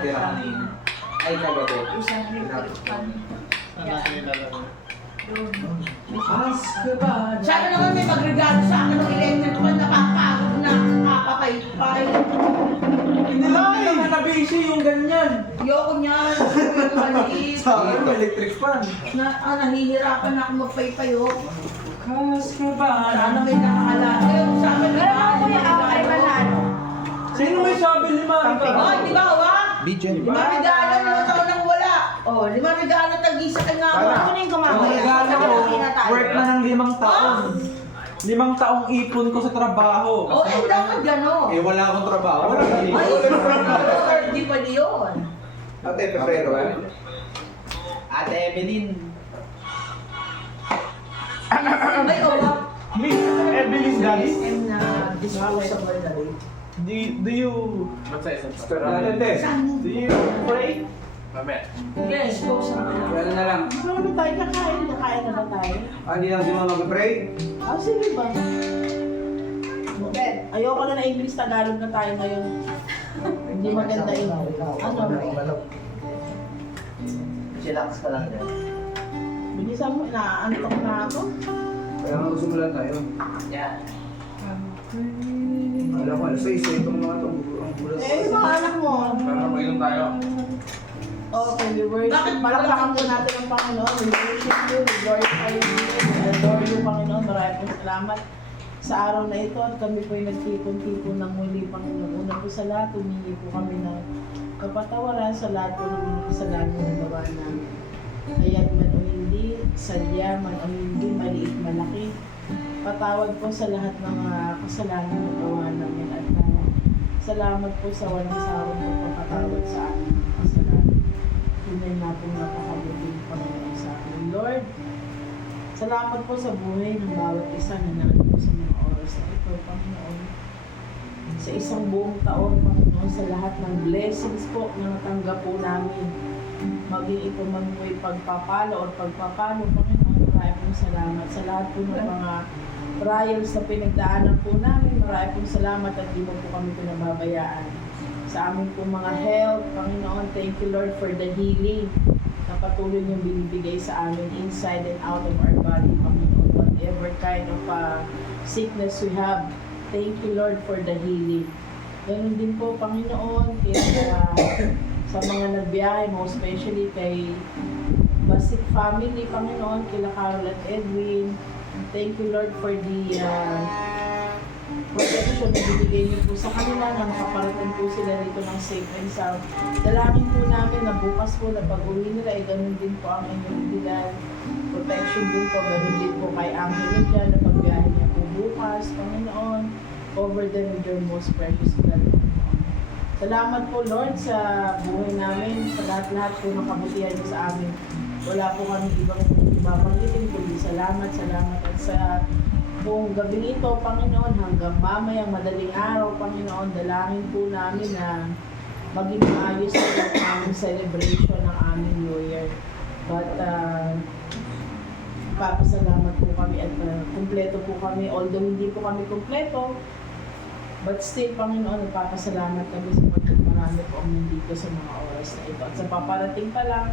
tira kanina. Ay, kagabi. Isang electric fan. Sana naman may magregalo sa akin ng electric fan, napapagod na, nakapapaypay. Hindi naman na-busy yung ganyan. Ayoko niyan. Yung maliit. Sa akin, electric fan. Nahihirapan ako magpaypayo. Sana may Kaskaban. nakakalala. Sa akin, Pero ako kuya, ako ay manalo. Sino may sabi ni Marika? oh, di ba, wa? Video. Lima regalo, 5 taon nang wala. Oh, 5 regalo, tag-isa ka nga ba? Ako na yung Ang gumamaya. regalo ko, work na ng 5 taon. 5 taong ipon ko sa trabaho. Oh, eh, dapat gano'n. Eh, wala akong trabaho. Wala akong Ay, di pa yun. Ate, Peprero. Ate Evelyn. Ay, oh, wa? Miss Evelyn Dalis, SM na disposable na rin. do you Start natin, te. do you pray? Yes, disposable na. Ano na lang. Ano ba tayo kakain? Kakain na ba tayo? Hindi lang di mo mag-pray. Ah, sige ba? Ayoko na English Tagalog na tayo ngayon. Hindi maganda yun. Ano? Chillax ka lang din. Bilisan mo, inaantok na ako. Kaya nga gusto mo lang tayo. Yan. Alam ko, alas 6 itong mga itong bulas. Eh, yung mga anak mo. mag-inom tayo. Okay, we worship. Bakit? Palakpakan po natin ang Panginoon. We worship you, we glorify you, we adore you, Panginoon. Maraming po salamat sa araw na ito at kami po ay nagtipon-tipon ng muli, Panginoon. Una po sa lahat, humingi po kami ng kapatawaran sa lahat po ng mga kasalanan na gawa namin. Kaya't man o hindi, sadya man o hindi, maliit malaki. Patawad po sa lahat ng mga kasalanan na gawa namin at salamat po sa walang sawang pagpapatawad sa aming mga kasalanan. Tunay na pong napakabuting Panginoon sa amin. Lord, salamat po sa buhay ng bawat isa na nandito sa mga oras na ito, Panginoon. Sa isang buong taon, Panginoon, sa lahat ng blessings po na natanggap po namin. Maging ito man po'y pagpapalo o pagpapalo, Panginoon, maraming pong salamat. Sa lahat po ng mga trials na pinagdaanan po namin, maraming pong salamat at di mo po kami pinababayaan. Sa aming pong mga health, Panginoon, thank you Lord for the healing na patuloy niyong binibigay sa amin inside and out of our body, Panginoon. Whatever kind of sickness we have, thank you Lord for the healing. Ganun din po, Panginoon, kaya sa mga nagbiyahe, most especially kay Basit family, Panginoon, kila Carol at Edwin. Thank you Lord for the protection na bibigay niyo po sa kanila na makaparating po sila dito ng safe and sound. Dalangin po namin na bukas po na pag-uwi nila ay ganun din po ang inyong bilan. Protection din po, ganun din po kay Angel dyan na pagbiyahe niya po bukas, Panginoon. Over them with your most precious blood. Salamat po Lord sa buhay namin, sa lahat-lahat po ng kabutihan niyo sa amin. Wala po kami ibang ibabanggitin, kundi salamat at sa buong gabi ito, Panginoon, hanggang mamayang madaling araw, Panginoon, dalangin po namin na maging maayos ang aming celebration ng aming New Year. But, papasalamat po kami at kumpleto po kami, although hindi po kami kumpleto, but still, Panginoon, nagpapasalamat kami sa pagkakarami po ang nandito sa mga oras na ito. At sa paparating pa lang,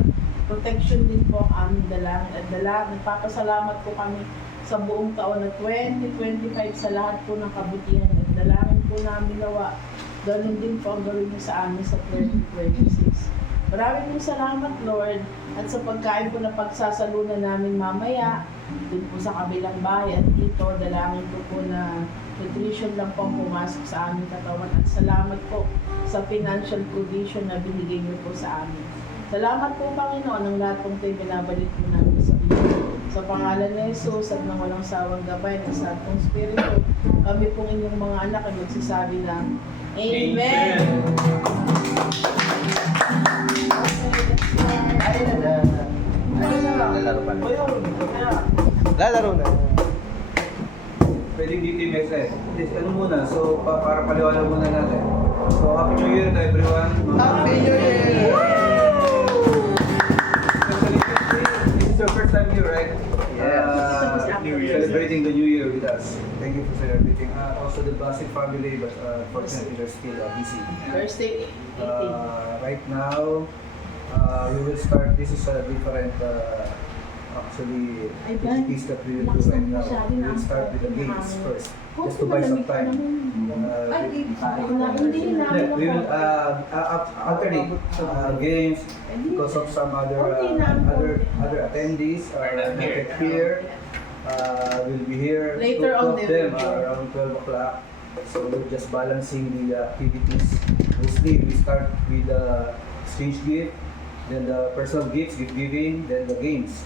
protection din po ang aming dalangin at nagpapasalamat po kami sa buong taon na 2025 sa lahat po ng kabutihan at dalangin po namin nawa. Ganun din po ang gawin niyo sa amin sa 2026. Maraming po salamat, Lord, at sa pagkain po na pagsasalunan namin mamaya, dun po sa kabilang bahay at dito, dalangin po na nutrition lang po ang pumasok sa aming katawan at salamat po sa financial provision na binigay niyo po sa amin. Salamat po, Panginoon, ang lahat pong tayo binabalik po namin sa iyo. Sa pangalan ni Jesus at ng walang sawang gabay ng Santong Espiritu, kami pong inyong mga anak ay magsasabi ng Amen! Lalaro na. Pwedeng dito yung message. Ano muna, so para paliwanag muna natin. So, Happy New Year to everyone. Happy New Year! Especially this is your first time here, right? Yes. Celebrating the New Year with us. Thank you for celebrating. Also the Basit family. family, but fortunately they're still busy. Thursday, 18. Right now, we will start. This is a different, actually, activities that we will do right now. We will start with the games first, just to buy some time. We will alternate games because of some other attendees not yet here. Will be here. Later Two on, of they them will be are around 12 o'clock. So we're just balancing the activities. Mostly we start with the exchange gift, then the personal gifts, gift giving, then the games.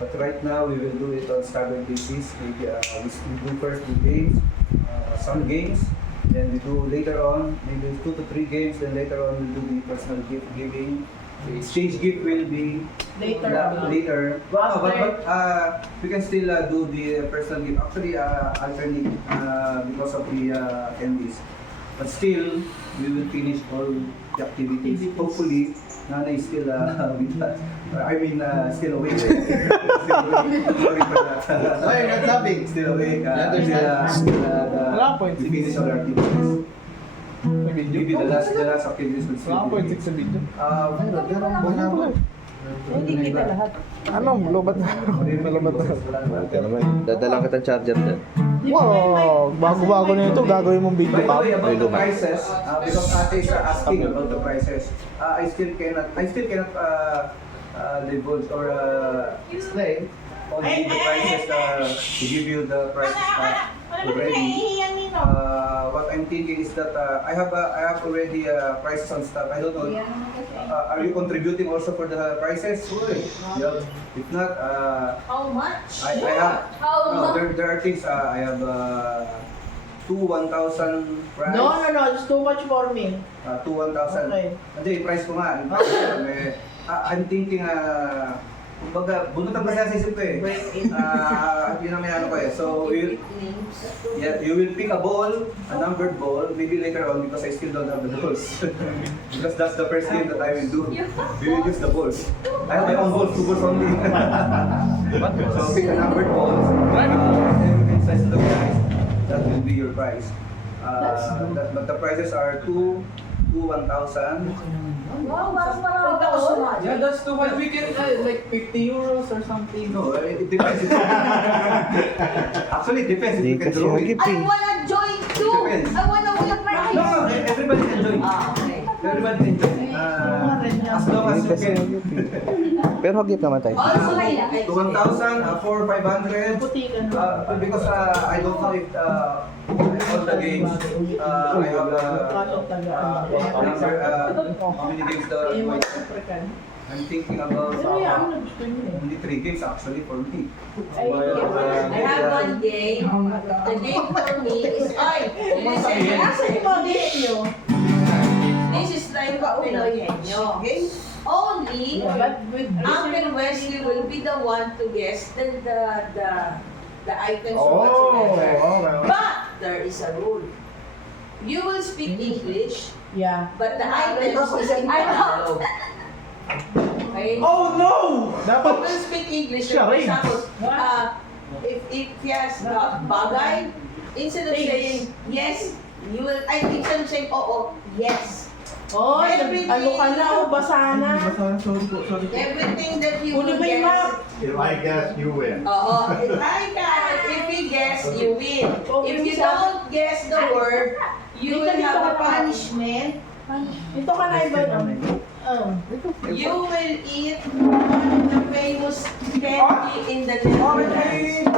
But right now we will do it on staggered basis. We do first the games, some games, then we do later on maybe 2 to 3 games, then later on we'll do the personal gift giving. The exchange gift will be Later on. later. But we can still do the personal gift. Actually, alternate because of the attendees. But still, we will finish all the activities. Hopefully, Nana is still with us. Still awake. Still awake. Sorry for that. No, you're not laughing. Still awake. Wala po, We finish all our activities. May video. Maybe the last activities will still Wala po, be. 6 sa video. Hindi kita lahat. Anong lobat na? Lobat na. Ito naman, dadalang kitang charger dyan. Wow, bago-bago na ito. Gagawin mong video By the pa. way, about May the luma. prices, because ate is asking about the prices, I still cannot divulge or explain all the prices to give you the prices already. What I'm thinking is that I have already prices on stuff. I don't know. Are you contributing also for the prices? Yeah. If not, How much? I have. No, there are things. I have 1,000 price. No, it's too much for me. 1,000. Okay. Hindi, yung price ko nga. I'm thinking, kumbaga, bunutan kasi sa isip ko eh. Yun ang may ano ko eh. So, you will pick a ball, a numbered ball, maybe later on because I still don't have the balls. Because that's the first game that I will do. We will use the balls. I have my own balls, 2 balls only. So, pick a numbered balls. And you can size the price. That will be your price. But the prices are 2 to 1,000. Wow, parang Yeah, that's too much. We can like 50 euros or something. No, it depends. Actually, it depends if you can draw it. I wanna join too! Depends. I wanna win a prize! No, everybody can join. Okay. Everybody can join. As long as you can. Pero hagip naman tayo. Also, To 1,000, 4,500. Puti ka na. Because I don't know if all the games, I have how many games I'm thinking about only 3 games actually for me. I have one game. The game for me is this is like Pinoy Henyo. Only Uncle Wesley will be the one to guess the items whatsoever. But there is a rule. You will speak English, Yeah. but the items is in Tagalog. Okay? Oh no! You Dapat will speak English. Siya For rin. example, if he has bagay, instead of saying yes, instead of saying oo, yes. Oh, ano ka na, basa na. Everything that you Kunin will mo yung map. guess. If I guess, you win. Oo. If you guess, you win. If you don't guess the word, you will have a punishment. Ito ka na iba. You will eat the famous candy in the Netherlands.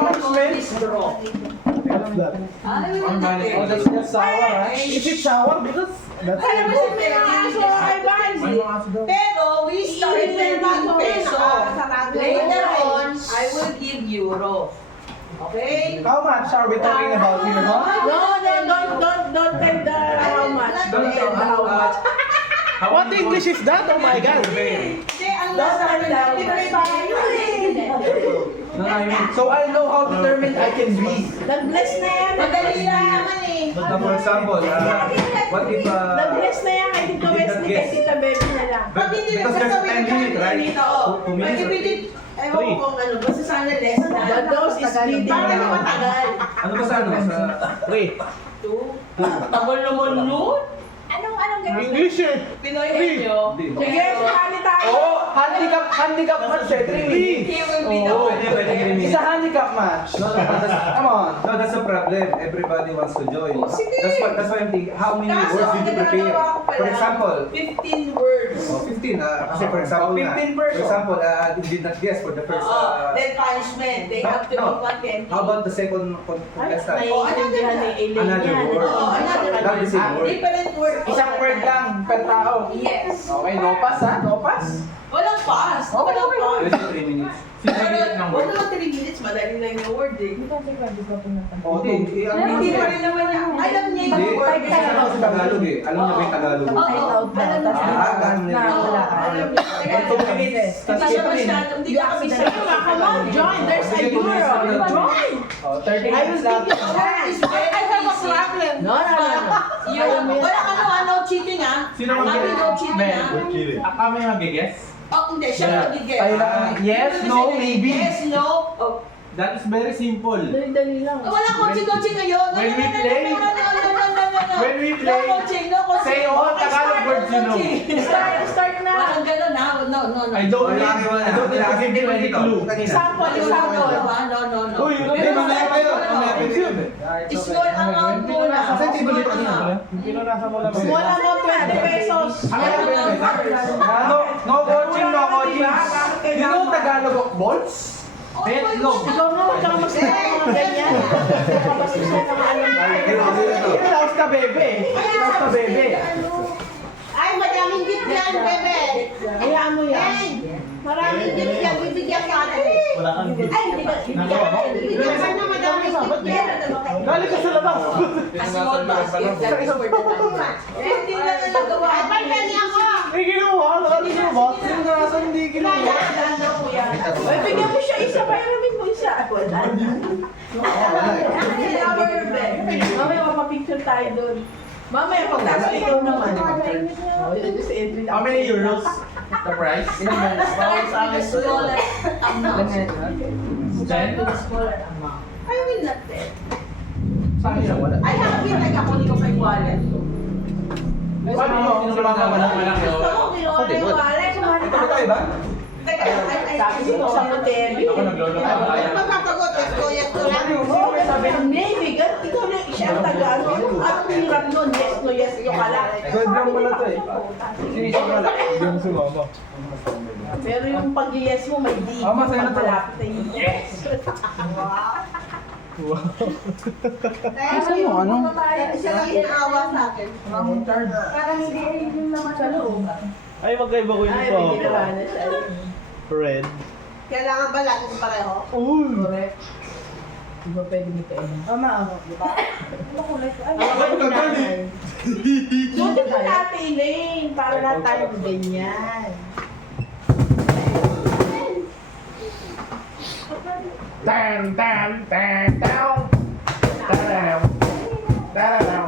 It's straw. What's that? I will not Oh, tell that's you. not sour, right? Is it sour? Because that's I will tell you. Pero we started with peso. Later on, I will give euro. Okay? How much are we talking about here, huh? Don't tell the how much. Don't tell the how much. What English is that? Oh my God! Hindi, ang Don't nasa tell the different tayo So I know how determined I can be. Nag-bless na yan. Madali lang naman eh. But for example, what if Nag-bless na yan. Kay Tito Wesley, kay Tita Baby na lang. Pag hindi na because there's a time limit, right? Oo. 2 Pag minutes. ipilit, ewan ko kung ano, basta sana less na. The dose is bleeding. Para na matagal. Ano ba sa ano? Sa 3. 2, Tagal naman nun. Anong ganun? English eh. Pinoy henyo. Hindi. Sige, sumali tayo. Oh, handicap match eh. 3 He will be the Oh, one. pwede 3 minutes. It's a handicap match. Come on. No, that's a problem. Everybody wants to join. Oh, sige. That's why I'm thinking, how many Kaso, words did you ang prepare? ginagawa ko pala, For example, 15 words. 15 kasi for example Oh, na, 15 verse. for example, you did not guess for the first, Then punishment. They have to be content. how about the second contestant? Ay, naiintindihan ni Elaine Another yan. word. Oo, another Not the same word. Different word. Isang word lang per tao. Yes. Okay, no pass ha? No pass? Walang pass. Walang pass. Pwede 3 minutes. Pero, huwag naman 3 minutes, madali lang yung word eh. Oh, hindi. Hindi pa rin naman niya. Alam niya Hindi, yung word. kasi ako sa Tagalog eh. Alam niya ba yung Tagalog? Oo, alam niya. Alam niya. Alam niya. Teka, 2 minutes. Hindi siya masyadong, hindi ka kami siya. Come on, join. There's a euro. Join. Oh, 30 I will minutes lang. give you a chance. I have a problem. No, no, no. Wala ka no cheating ah. Sino Kami mag-guess? no cheating Ben. ah. Kami mag-guess? Oh, hindi, siya mag-guess. Tayo lang. Yes, no, maybe. Yes, no. Oh. That is very simple. Dali-dali lang. Wala coaching ngayon. When we play- No. When we No play, coaching, no coaching. say all Okay, Tagalog start, words you know. Start, start na. Walang ganun ha. No. I don't need to give you any clue. Example, example. No. Uy, yun Hindi, ang mamaya kayo. Mamaya kayo. Small amount muna. Kasi hindi balik ka na. Pinunasa mo lang. Small amount, 20 pesos. No coaching, no coaching. You know Tagalog of balls? Betlog. Ikaw na, huwag kang magsabi ng mga ganyan. Kapag siya na maalam. Laos ka bebe. Laos ka bebe. Ay, madaming gift yan, bebe. Hayaan mo yan. Maraming gift yan. Bibigyan ka natin. Wala kang gift. Ay, hindi ba? Nagawa mo? Bibigyan ka na madaming gift yan. Galing ka sa labas. A small basket. That is for the lunch. Hindi na nagawa. Ay, pagkani ako. Hindi ginawa. Nakali ginawa. Yung nasa hindi ginawa. Ay, bigyan mo siya isa, bayaramin mo isa. Wala na. Mamaya mapapicture tayo doon. Mamaya pag ikaw naman. Oh, yun yung si Edwin. How many euros? The price? Start with the smaller amount. Then? With the smaller amount. I will not tell. Saan siya? Wala. I have been like ako ni ko kay wallet. Paano mo? Sinulungan mo ng malaki? Ako din, wallet. Ito ba tayo ba? Teka, Sabi mo sa hotel. Ako naglolo ka. Magkakagot, yes ko lang. Sabi ng Navy, ikaw na siya ang taga-ano. Ang hirap nun, yes, yung kala. Sobrang wala to eh. Sinisip wala. Yung sumama. Pero yung pag-yes mo, may di. Masaya na to. Malapit na yung yes. Kasi yung ano? Siya lang inaawa sa akin. Parang hindi yung naman Sa loob. Ay, magkaiba ko Ay, yung may ginawa na siya. Red. Kailangan ba lahat ng pareho? Correct. Di ba pwede nito eh? Tama ako, di ba? Ako kinahan. Buti pa natin, Elaine, para na tayo ganyan. Tam, tam, tam, tam. Taraw. Taraw.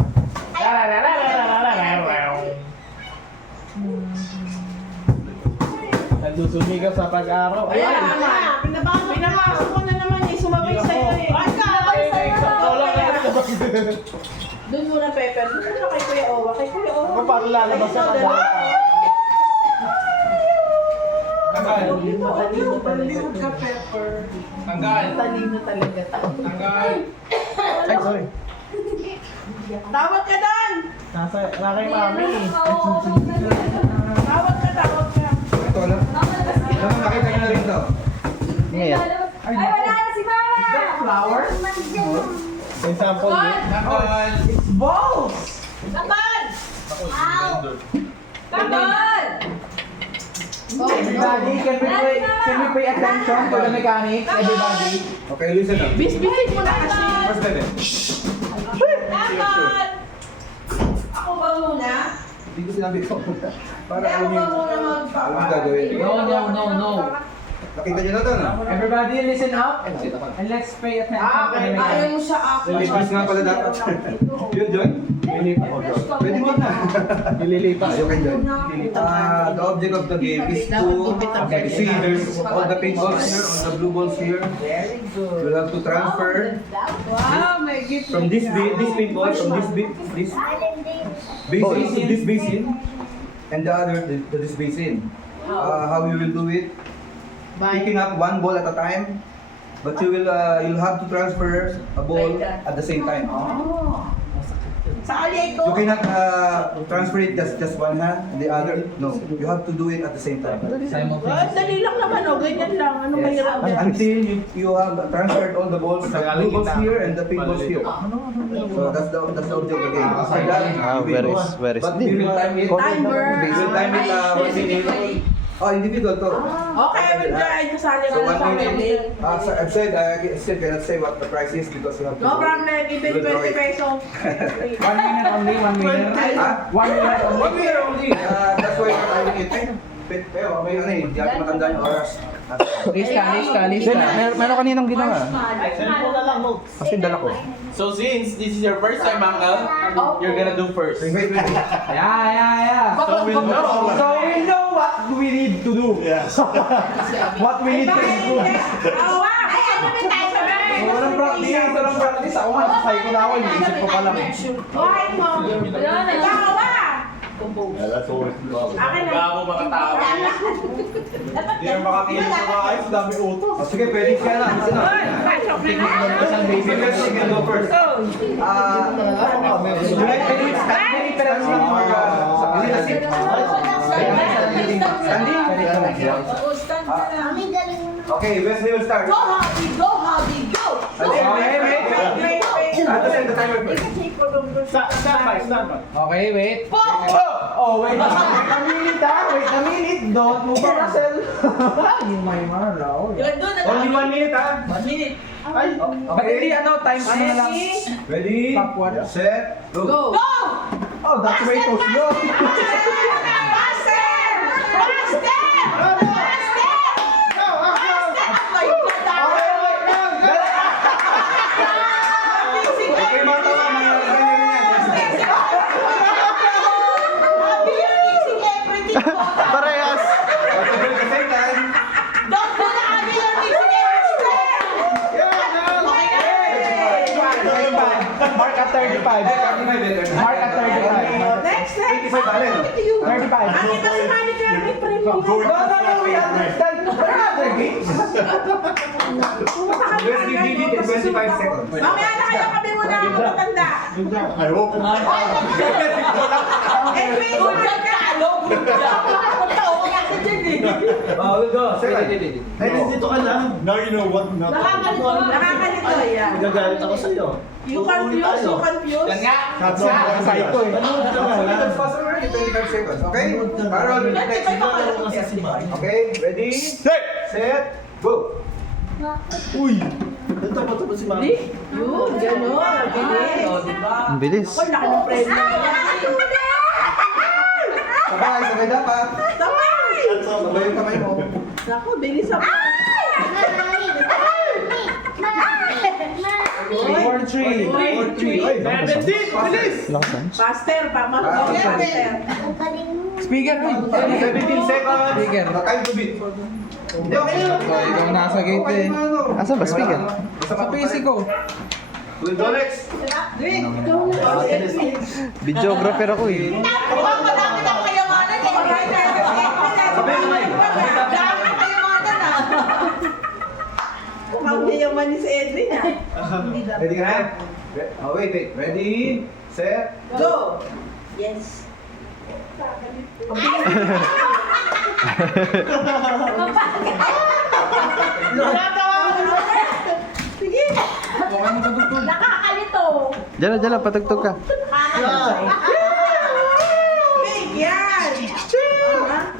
Taraw. Nagsusumi ka sa pag-araw. Ayan, pinapasok mo na naman eh, sumabay sa'yo eh. Doon muna, Pepper. Doon muna kay Kuya Owa. Kay Kuya Owa. Ako paano lalabas sa Ayun, pag-araw? Talino talaga. Tanggal. Talino talaga. Tanggal. Ay, sorry. Tawag ka doon! Nasa kay mami eh. Tawag ka. Ito alam. Nakita niyo na rin to. Ngayon. Ay, wala na si Mama! Flower? Example, Tanggal. It's balls! Kapal! Ow! Kapal! Everybody, can we pay attention to the mechanics? Everybody. Okay, listen up. Bisbisit mo na kasi. First level. Kapal! Ako ba muna? Hindi ko sinabi ko. Para Hindi ako alam ba yung... muna Alam yung gagawin. No. Nakita niyo na to, no? Everybody listen up and let's pay attention to the Ayaw mechanics. mo siya ako. Lipas nga pala dapat. Yun, John? Pwede mo na. Nililipas. You can do it. The object of the game is to see there's all the pink balls here, all the blue balls here. Very good. You'll have to transfer Wow, may gift. from this pink ball, from this basin to this basin, and the other to this basin. How you will do it? Picking up one ball at a time, but you'll have to transfer a ball at the same time. Sa ali ito. You cannot transfer it just one hand and the other. No, you have to do it at the same time. Dali lang naman, oh. Ganyan lang. Ano mahirap yan? Until you have transferred all the balls, the blue balls here and the pink balls here. So that's the object of the game. After that, you Where will is- go. where is- But we will time it. Timer. We will time it 1 minute. Oh, individual to. Okay, we'll try. Kasali So ka na 1 sa minute. akin. So I've said I still cannot say what the price is because you have to. No problem. Even 20 pesos. 1 minute only, 1 minute. Ha? 1 minute only. 1 minute only. That's why we're timing it. Pero may ano eh, hindi natin matandaan yung oras. Lista. Meron kaninang ginawa. Cellphone na lang, no? Kasi dala ko. So since this is your first time, Uncle, you're gonna do first. Wait. Yeah. So we'll know. So we know what we need to do. Yes. What we need to improve. Ay, ano ba tayo sa So, walang practice. Ako nga, sakay ko na ako. Inisip ko pa lang eh. Buhay mo. Bawa. Yeah, that's always the problem. Akin na. Gago mga tao. Dapat Hindi na makakinig sa mga ayos, dami utos. Oh, sige, pwede ka na. Kasi na. Isang basic. Maybe let's take it go first. Okay, Wesley will start. Go, Hobby, go, Hobby, go! The timer first. Stand by. Okay, wait. Oh, wait. Wait a minute. Don't move a muscle. Yung may maraw. You're doing it. Only 1 minute, ha? 1 minute. Ba't hindi time ano na lang? Ready, Top one. set, go. Go! Oh, that's way too slow. Okay, mga tawa, mga ganyan yan. Parehas! Okay, at the same time. Mark at 35. Mark at 35. Next. 85 alin? 35. Ito si manager ni Primo. No, we understand. There are other games. Wesley did it in 25 seconds. Mamaya na kayo kami muna ako matanda. I hope. Oh, we'll go. Second. Dito ka lang. Now you know what not to do. Nakakalito yan. Nagagalit ako sa'yo. You confuse. Yan nga. That's all. Psycho eh. That's faster already, 25 seconds. Okay? Carol, next. Okay, ready? Set, go. Uy! Ito ba si Mami? Yun, gano'n. Bilis. Ang bilis. Ako, laki ng premium. Sabay dapat. Sabay! Sabay yung kamay mo. Naku, bilis ako. 4-3. 17! Lakas Faster, faster. Speaker mo. 17 seconds. Speaker. Time to beat. Hindi, okay lang. Ikaw nasa gate eh. Asan ba speaker? Sa PC ko. We'll go next. Videographer ako eh. Mukhang yaman ni si Edwin ah. Ready ka na? Oh, wait. Ready, set, Go! Yes. Sige! Nakakalito. Diyan, patugtog ka. Big yan!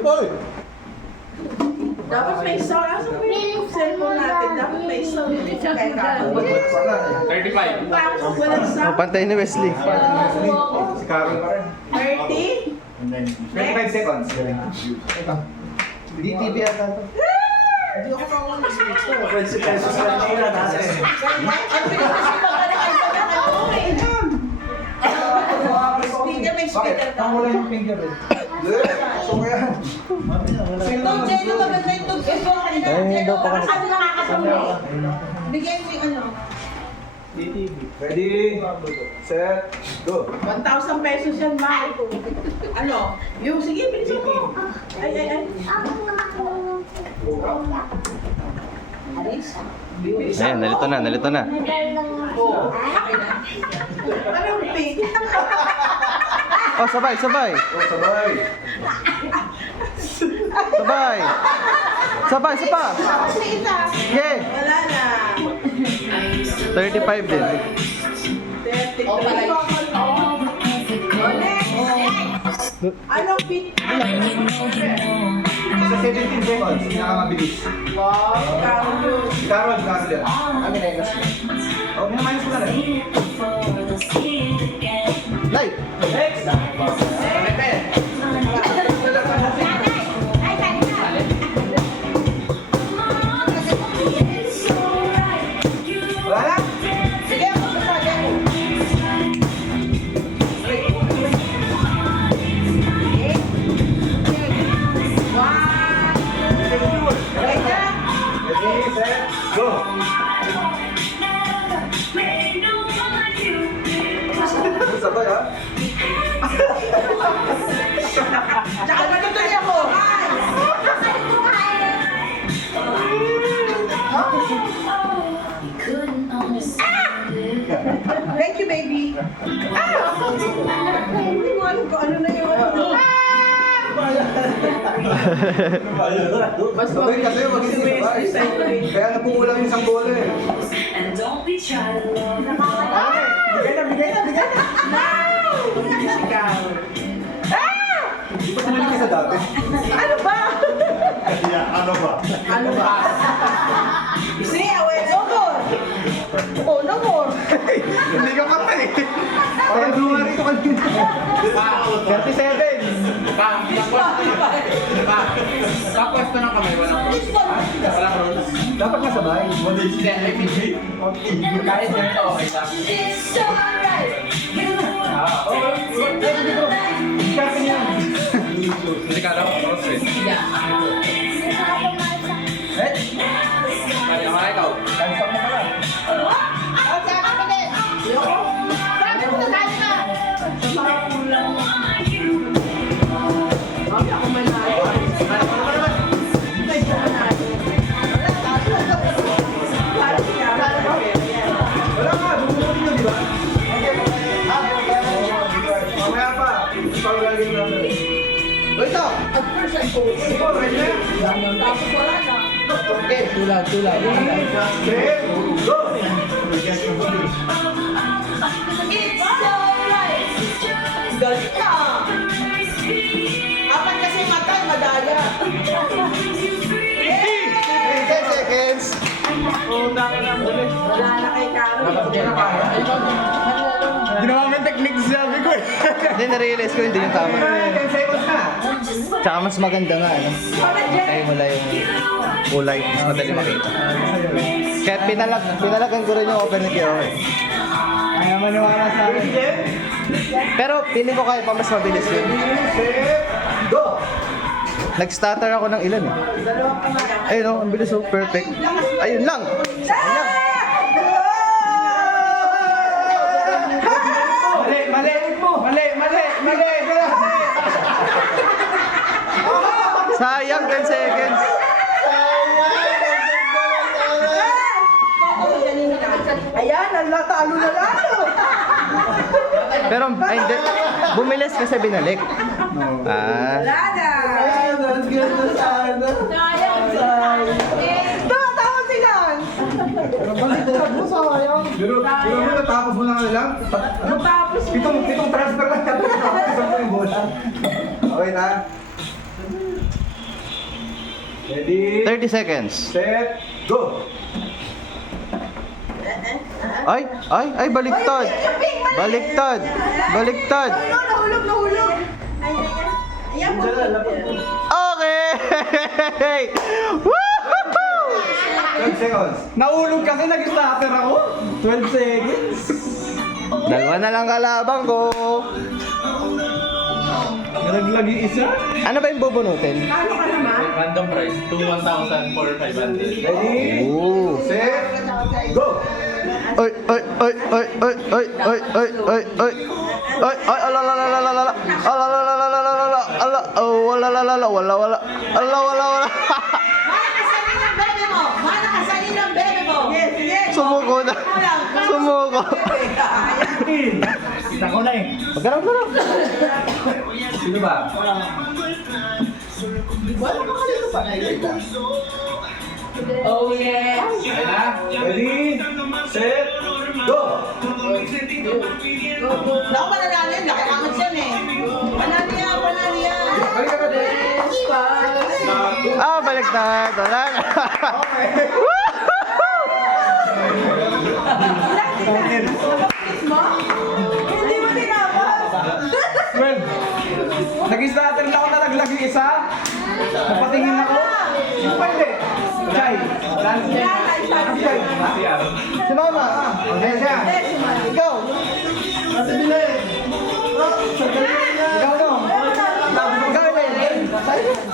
Uy! Dapat may sound. Asa mo yung cellphone natin? Dapat may sound. Teka. 35. Parang walang Oh, sound. pantay ni Wesley. si Carol pa rin. 30? 25 seconds. Hindi TV ata to. Ang bilis kasi mga nakalimutan na ako eh. yung speaker ka. Wala yung finger eh. So kaya, Itong Jello, maganda itong Jello. Ay, hindi pa kasi. Ano nakakasumay? Bigyan mo yung ano. ready, set, go. 1,000 pesos yan, ma. Ano? Yung, sige, bilisan mo. Ay. Alis. Ayan, nalito na. Oo. Okay na. Anong pig? Oh, sabay. Oh, sabay. Sabay, sapa. Okay. Wala na. 35 din. 30. Oh, palay. Anong pig? Sa 17 seconds, pinakamabilis. Wow, Carol. Carol yan. Kami na ilas. Oh, minus mo na rin. Light. Next! Pepe! Wala na? Sige, ako sa demo. Ready, set, go! Sabay ha? Tsaka natutuloy ako. Thank you, baby. Hindi mo alam kung ano na yung ano. Mas Sabay kasi mag-isip sabay. Kaya napukulang yung isang bola eh. Bigay na. Si Carol. Di ba tumalik ka sa dati? Ano ba? Yeah, ano ba? Ano ba? Say, away. No more. Oh, no more. Hindi ka patay. Parang luwa rito kanina. 37. Sa pwesto ng kamay, walang rules. Dapat masabay. Hindi, I mean, kahit ganito, okay lang. Hindi ka daw, rules eh. Kaya mga ikaw. Cancel mo ka lang. Ako manalo. Wala nga, bumubuti nyo, di ba? Mamaya pa. Ipang lalagyan natin. Wait up! At first, I go. Ikaw, ready na? Tapos wala na. Okay. Tulag. Set, go! Galit na. Apat kasi matay, madaya. 10 seconds. Wala na kay Carol. Ginawa mo yung technique sabi ko eh. Hindi, na-realize ko hindi yung tama. 10 seconds na. Tsaka mas maganda nga, ano? Ay, wala yung kulay. Mas madali makita. Kaya pinalagan ko rin yung offer ni Kyo. Kaya maniwala sa akin. Pero feeling ko kaya pa mas mabilis yun. Set, go! Nag-stutter ako ng ilan eh. Ayun oh, ang bilis oh, perfect. Ayun lang! Sayang! Mali. Sayang 10 seconds! Ayan, talo na lalo. Pero, ay hindi. Bumilis kasi binalik. Ah. Wala na. Tama sila. Pero mo natapos mo na nga lang. Ano? Tapos, Pitong transfer lang natin. Isang mo yung bola. Okay na. Ready? 30 seconds. Set, go! Ay, baliktad! Baliktad! Baliktad! Nahulog. Ayan po. Okay! Woohoo! 12 seconds. Naulog kasi nag-starter ako. 12 seconds. Dalawa na lang kalabang ko. Nalaglag yung isa. Ano ba yung bubunutin? Random price, 1,000 for 500. Ready? Ooh. Set, go! Oy, oy, oy, oy, oy, oy, oy, oy, oy, oy. Oy, ay, ala, ala, ala, ala, ala, ala, ala, ala, ala, ala, ala, ala, oh, wala, wala, wala, wala, wala, ala, wala, wala. Manakasanin ng bebe mo! Manakasanin ng bebe mo! Yes, yes! Sumuko na. Sumuko. Kita ko na eh. Magkarap na lang. Sino ba? Oh, yes! Ayun na. Ready? Set, go! Naku, mananalo yun. Nakakamat yan eh. Panalo yan, panalo yan. Balik ka natin. Ah, baliktad. Wala na. Hindi mo tinapos. Well, nag-starter na ako nalaglag yung isa. Napatingin ako. Sino pa hindi? Jai. Jai. Si Mama. Okay siya. Ikaw. Ikaw no? Ikaw, Elaine.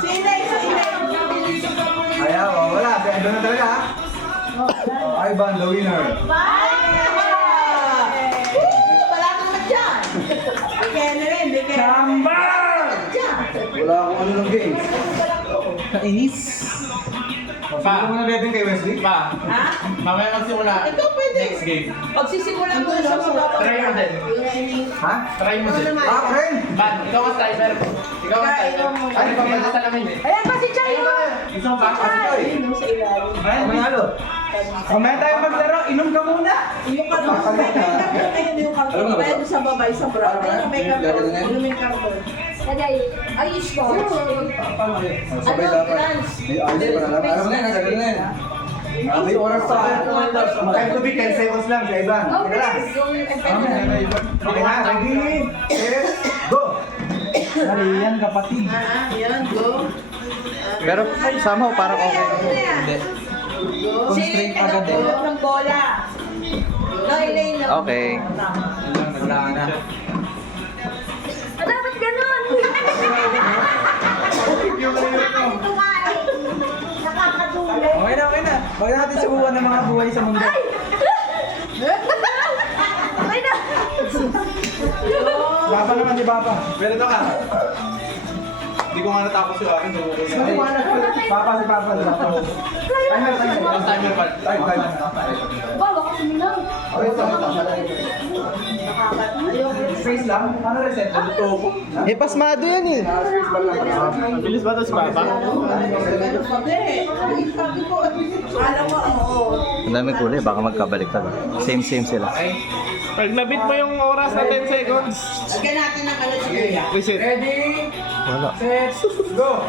Sinay, sinay. Ayaw, wala. Si Ivan na talaga, ha? Ivan, the winner. Wala naman dyan. Kaya na rin, di kaya. Chamba! Dyan. Wala akong ano ng games. Kainis. Pa, Ano na natin kay Wesley? pa, Ha? mamaya magsimula. Ikaw pwede. Next game. Pagsisimula mo na sa mga Try mo din. Ha? Try mo din. Ah, friend! Pan, ikaw ang sniper. Ikaw ang sniper. Ano pa ba sa namin eh? Ayan pa si Chayo! Gusto mo ba? Ay, manalo. Mamaya tayo maglaro. Inom ka muna. Yung karton, may karton. Ayun yung karton. Alam mo ba? Pwede sa babay, sa brown. Ayun, may karton. Lagyan na yan. Ayun, may karton. Lagay. Ay, sports. Paano eh? Sabay Ano, dapat. Lance? May ayos pa na. Alam mo na yan, gagawin na yan. May oras pa. Time to beat, 10 seconds lang sa Ivan. Oh, Teka lang. bilis. Okay na, ready, set, go! Dali yan kapatid. Ayan, go. Pero somehow parang okay. Hindi. Constraint agad eh. Tulog ng bola. No, Elaine lang. Okay. Wala na. Ah, dapat ganun. Ito nga eh. Nakakatulog. Okay na, okay na. Huwag natin subukan ng mga buhay sa mundo. Okay na. Papa naman si Papa. Pero ito ka. Hindi ko nga natapos yung akin. Maliwanag ko. Papa si Papa. Timer, timer. Yung timer pa. Time. Ba, baka sumilaw. Okay, Space lang. Ano reset? Eh, pasmado yan eh. Bilis ba ito si Papa? Hindi. Sabi ko, alam mo, oo. Ang daming kulay, baka magkabaliktad. Same sila. Pag nabit mo yung oras na 10 seconds, Lagyan natin ng ano si Kuya. reset. Ready, Wala. set, go!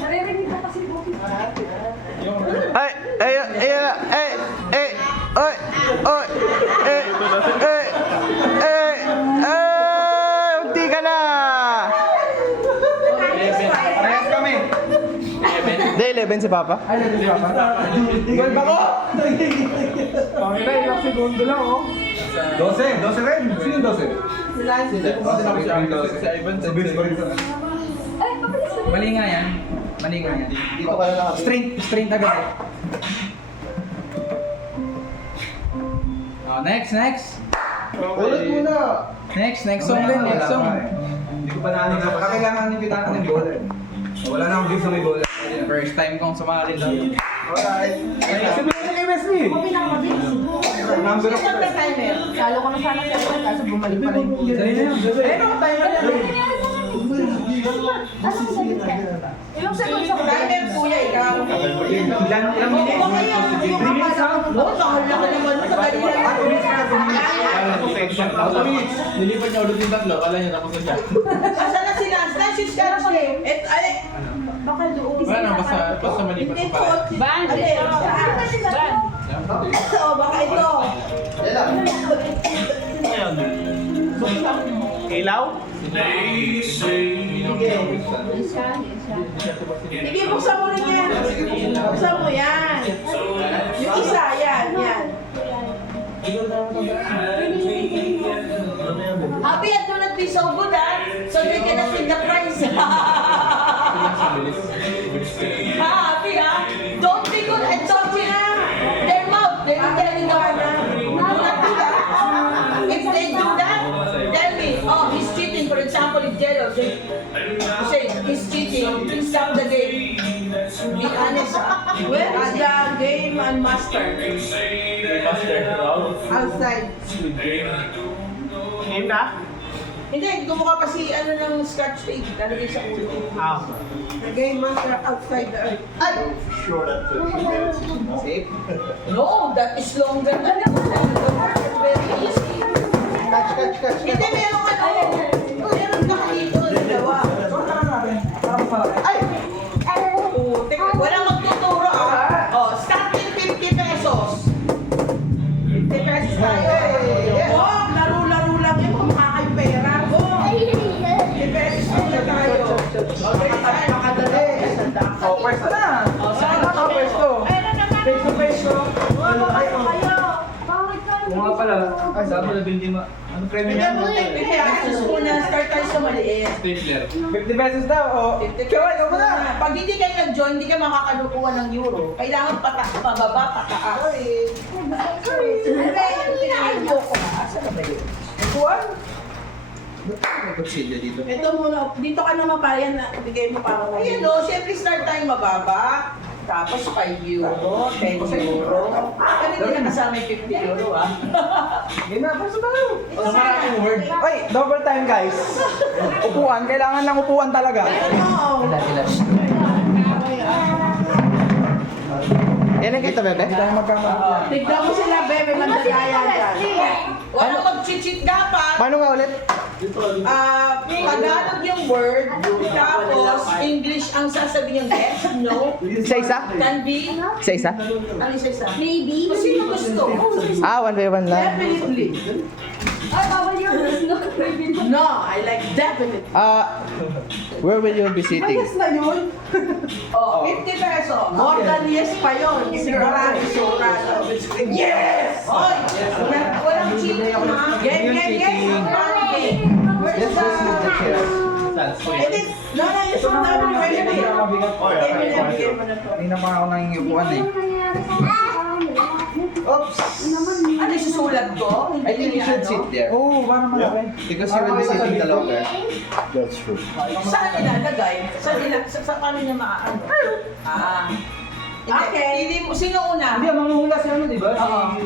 Naririnig ko kasi buki. Ay, ay, ay, ay, ay, oy, oy, eh, eh, eh, eh, unti ka na. Parehas kami. Hindi, 11 si Papa. Ay, si Papa. 12 ako! Okay na, ilang segundo lang oh. 12 rin. Sino yung 12? Si Lance. Si Ivan, Si Vince pa rin ito. Ay, pabilis ko. Mali nga yan. Mali nga yan. Dito ka na lang. Straight agad. Oh, next. Ulit muna. Next song din, next song. Hindi ko pa naanin. Kailangan ni Pitan ng bola. Wala na akong gift sa may bola. First time kong sumali lang. Alright. Simulan na kay Wesley. Number of Sino ang timer? Lalo ko na sana siya kaso bumalik pa rin. Ayun ako, timer yan. Ano ko sabi ka? Ilang seconds ako? Timer, Kuya, ikaw. Ilan minutes? Baka kayo, hindi ko makakala. Oo, mahal na ka naman. Madali lang. Nilipat niya ulit yung tatlo, kala niya tapos na siya. Asa na si Lance? Lance, yung scarf ko eh. Ay, Baka doon. Wala na, basta malipat hindi ko ko. pala. Ban! Ban! Oo, baka ito. Ilaw? Sige, buksan mo rin yan. Buksan mo yan. Yung isa, yan. Happy at do not be so good, ah. So they cannot think the Happy, ha? Don't be good at talking. Their mouth, they will tell you no. Do not do that. If they do that, tell me, oh, he's cheating. For example, if jealous, they say, he's cheating, please stop the game. Be honest, ha? Where is the game and master? Outside. Game na? Hindi, gumawa pa si ano ng scotch tape, lalagay sa ulo. The game master outside the earth. Ay! Sure that 2 minutes is enough. Safe. No, that is longer than the word. Very easy. Hindi, meron ka meron ka dito, dalawa. Ay! Putik, walang magtuturo, ah. Oh, starting 50 pesos. 50 pesos tayo. Oh, laro-laro lang yun. Kumakay pera. Oh, 50 pesos muna tayo. Okay, makadali. Oh, pwesto na. Oh, saan Ano ka pwesto? Face to face ko. Kung nga pala, ay sabi na building mo. Ano premium Hindi yan? mo, 50 pesos muna. Start tayo sa maliit. Stapler. 50 pesos daw, oh. 50 Kaya ikaw mo na. Pag hindi kayo nag-join, hindi ka makakalukuha ng euro. Kailangan pababa, pataas. Ayoko na. Asa na ba yun? Kuwan? May kutsilyo dito. ito muna. Dito ka naman pa yan. Bigay mo para mo. Ayan o, siyempre start tayo mababa. Tapos 5 euro, 10 euro. Pero hindi na kasama yung 50 euro, ah. Game na, pwesto tayo. So maraming word. Ay, double time guys. Upuan, kailangan ng upuan talaga. Ano? Yan ang kita, bebe? Hindi tayo magkakaroon. Tignan mo sila, bebe. Mandalaya dyan. Walang mag-cheat dapat. Paano nga ulit? Tagalog yung word, tapos English ang sasabihin yung yes, no, Isa-isa? can be, Isa-isa? ano isa-isa? Maybe. Kung sino gusto. Ah, one by one lang. Definitely. Ay, bawal yun. No, maybe. No, I like definitely. Where will you be sitting? Ayos na yun. Oh, 50 pesos. More than yes pa yun. Sigurado, sigurado. Yes! Oy, walang cheating, ha? Game, game, game. Okay. Let's just move the chair. Edit. No, no, yung sunod namin. Pwede na yun. Oh, yeah, Game na, okay. game mo na to. Kanina pa ako nang upuan eh. Oops! Ano yung susulat ko? I think you should sit there. Oo, paano malaki? Because you will be sitting the longer. That's true. Saan nilalagay? Sa paano niya maaano? Ah. Okay. Hindi mo, sino una? Hindi, manguhula si ano, di ba? Oo.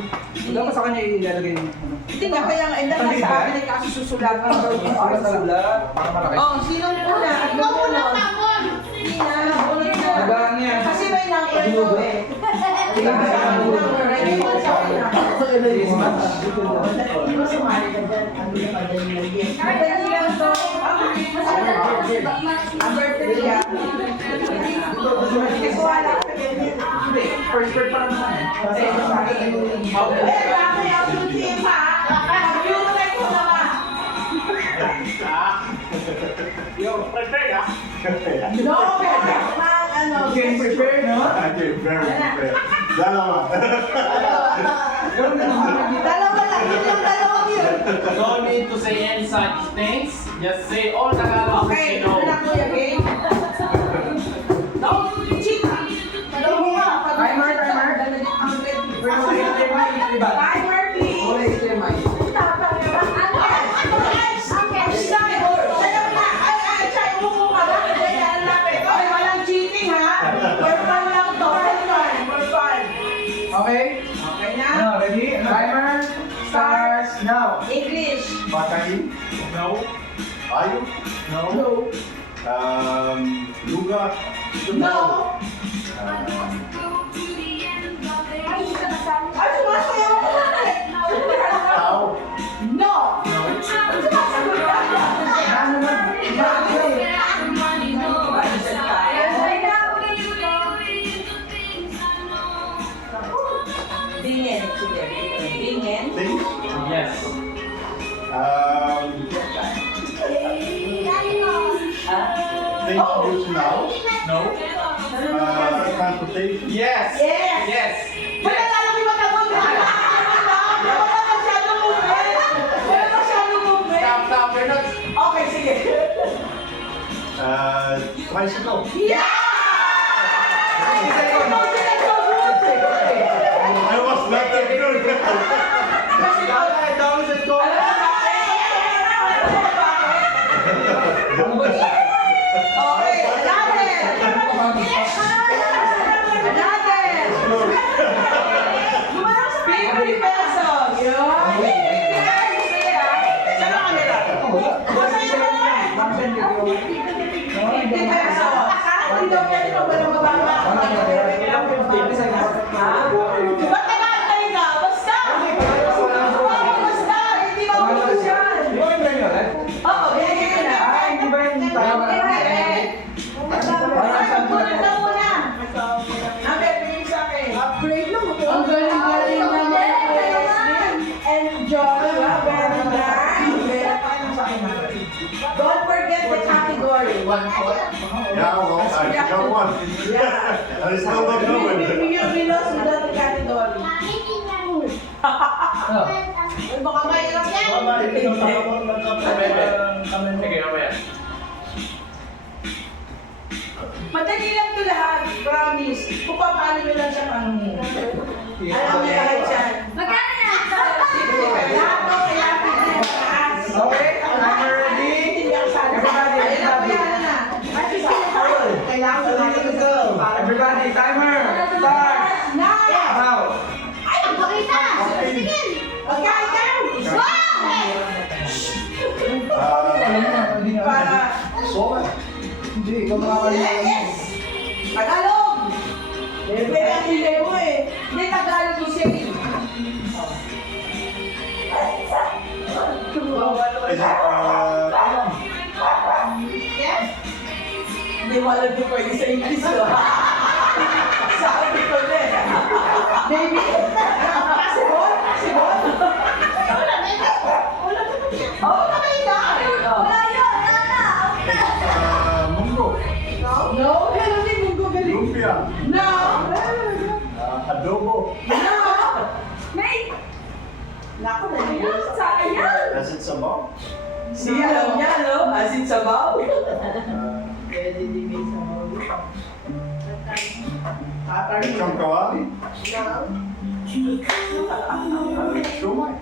Wala pa sa kanya ilalagay yung ano. Hindi nga, kaya nga, enda Pandi sa ba? akin ay kaso susulatan daw yung Para sa lula, para malaki. Oh, sino una? Ikaw muna. Hindi na, ulit na. Diba niya? Kasi may nang-air ko eh. Di ba sumali ka dyan? Ano yung madali na yes? Madali lang to. Ang birthday niya. Kasi wala ka ganyan. Hindi, first pa naman. Eh, dami ang susi pa. Pag-yunay ko naman. No, ano? Game prepare, no? I did very prepared. Dalawa. Dalawa lang, yun yung dalawang yun. Don't need to say any such things. Just say all Tagalog Okay, you know. ito na kuya, game. No, cheat. Timer, timer. Timer, please. Walang cheating, ha? For fun lang to. For fun. Okay? Okay na? No, ready? Timer starts now. English. Patayin. No. Ayo. No. Lugar. No. Ay, sumasayaw ko na eh. Tao. No. Sumasayaw ka. Ano na? Dingen. Sige. Dingen. Things. Yes. Things used now. No. Transportation. Yes. Yes. Yes. Wala na lang iba tawag. Wala masyadong movement. Wala masyadong movement. Stop, stop. You're not. Okay, sige. Tricycle. I was not that good. Okay, another. Another. 50 pesos. Saan ang camera? Masaya na naman. 50 pesos. Hindi daw pwede pag walang mababa. Ba't nag-aantay ka? Basta! Basta! Hindi mauubos yan. Oo, binigyan ko na. Magpunod ka muna. Abe, bigyan sa akin. Upgrade lang. Ang galing-galing naman. Enjoy. Very nice. Don't forget the category. Yeah, well, I got one. I still don't know it. We lost without the category. Uy, baka mahirap yan. Sige, mamaya. Madali lang ito lahat. Promise. Kung paano nyo lang siya panuhin. Alam niyo lahat yan. Magkano na? Lahat to kailangan na taas. Okay, timer ready? Everybody, Ayan na po yan na. Kailangan ko natin ito. Everybody, timer! Start! Now! Ay, pakita! Sige! Okay, ikaw. Para. Solid. Hindi, ikaw makakalimutan mo. Yes! Tagalog! Bebe, ang hili mo eh. Hindi Tagalog yung sa'yo. Is it, Yes? Hindi mo alam yung pwede sa English ko. Sabi ko na eh. Baby? Sibon? Sibon? Wala na ito. Wala na ito. Oo, nakita. Wala yun! Wala na! Mungo. No? Pero hindi mo gugaling. Lumpia. No? Adobo. No? May! Naku, nangyayari sa Sayang! Is it sabaw? Siya niya, no? Asin sabaw. Pwede din may sabaw dito. Ikan kawali? No? Shumai?